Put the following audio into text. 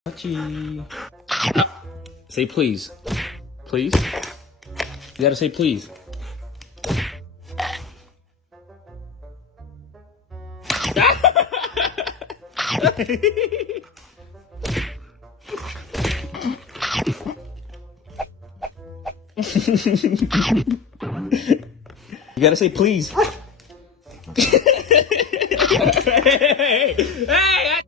Touchy. Say please. Please? You gotta say please. You gotta say please. Hey,